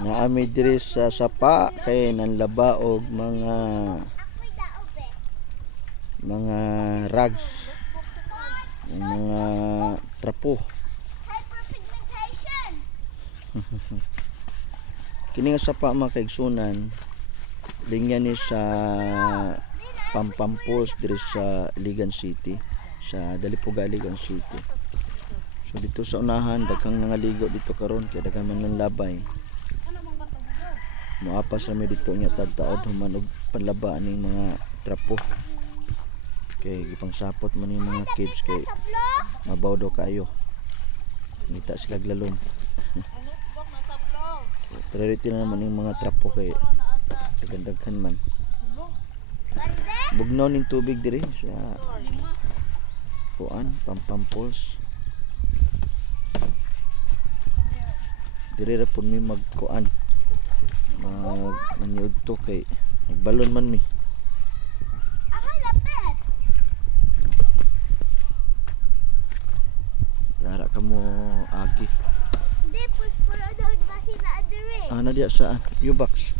Naami diri sa sapa kay nanlaba og mga rags, mga trapo. Kini nga sapa mga kaigsunan, linya ni sa Pampampos diri sa Iligan City, sa Dalipuga, Iligan City. So dito sa unahan daghang nangaligo dito karon kay daghang man labay. Moapas rami dito nya tagtaod human og panlaba ning mga trapo. Kay gipangsapot man ning mga kids kay mabaw daw kayo. Ngita sila glalom. Priority na naman yung mga trapo kay daghan man. Bugnaw ning tubig diri sa kuan Pampampos. Diri ra pud mi magkuan. Maniud to kay nagbalon man mi. Lara ka mo agi. Di pud puro daw basi na adire. Ana diya saan? U-box.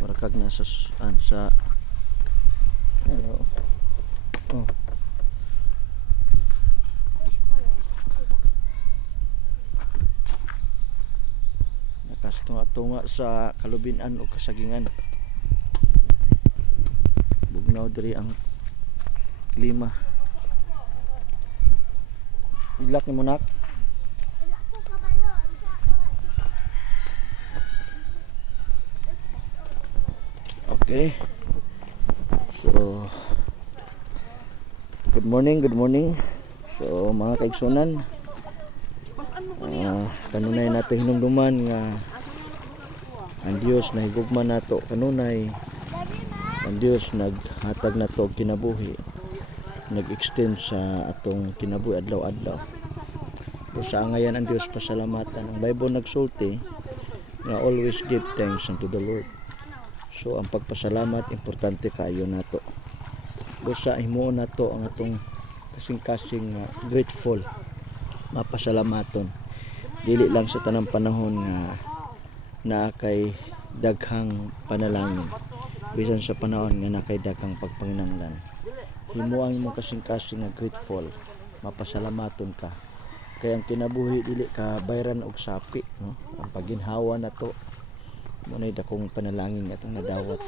Marakag na sa oh. Nakastunga-tunga sa kalubinan o kasagingan. Bugnaw diri ang klima. Ilak ni mo nak. Okay. So good morning. So mga kaigsunan, kanunay nato hinumduman nga ang Dios nahigugma nato, kanunay ang Dios naghatag nato og kinabuhi, nag-extend sa atong kinabuhi adlaw-adlaw. So sa angayan ang Dios pasalamatan. Ang Bible nagsulti nga always give thanks unto the Lord. So ang pagpasalamat importante kayo nato. Busa himuon nato ang atong kasing-kasing grateful, mapasalamaton. Dili lang sa tanang panahon nga naa kay daghang panalangin, bisan sa panahon nga naa kay daghang pagpanginanglan. Himuang imong kasing-kasing nga grateful, mapasalamaton ka. Kay ang kinabuhi dili ka bayran og sapi, no? Ang paginhawa nato munay dakong panalangin atong nadawat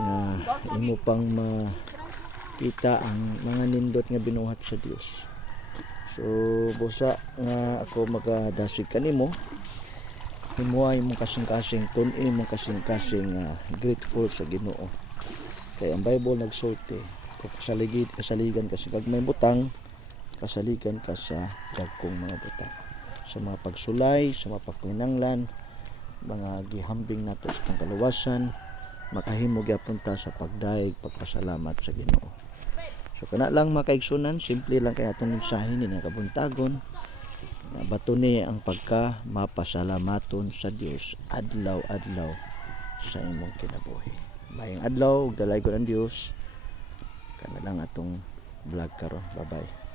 na imo pang makita ang mga nindot nga binuhat sa Dios. So busa nga ako magadasig kanimo, himuay imong kasing-kasing tun-in imong kasing-kasing grateful sa Ginoo. Kay ang Bible nagsulti kung kasaligan ka sa gagmay butang, kasaligan ka sa dagkong mga butang. Sa mga pagsulay, sa mga pagpinanglan, mga gihambing nato sa pangkaluwasan, makahimo gyapon ta sa pagdaig, pagpasalamat sa Ginoo. So kana lang mga kaigsunan, simple lang kay atong mensahe ni kabuntagon. Bato ni ang pagka mapasalamaton sa Dios adlaw-adlaw sa imong kinabuhi. Mayang adlaw ug dalaygon ang Dios. Kana lang atong vlog karon. Bye-bye.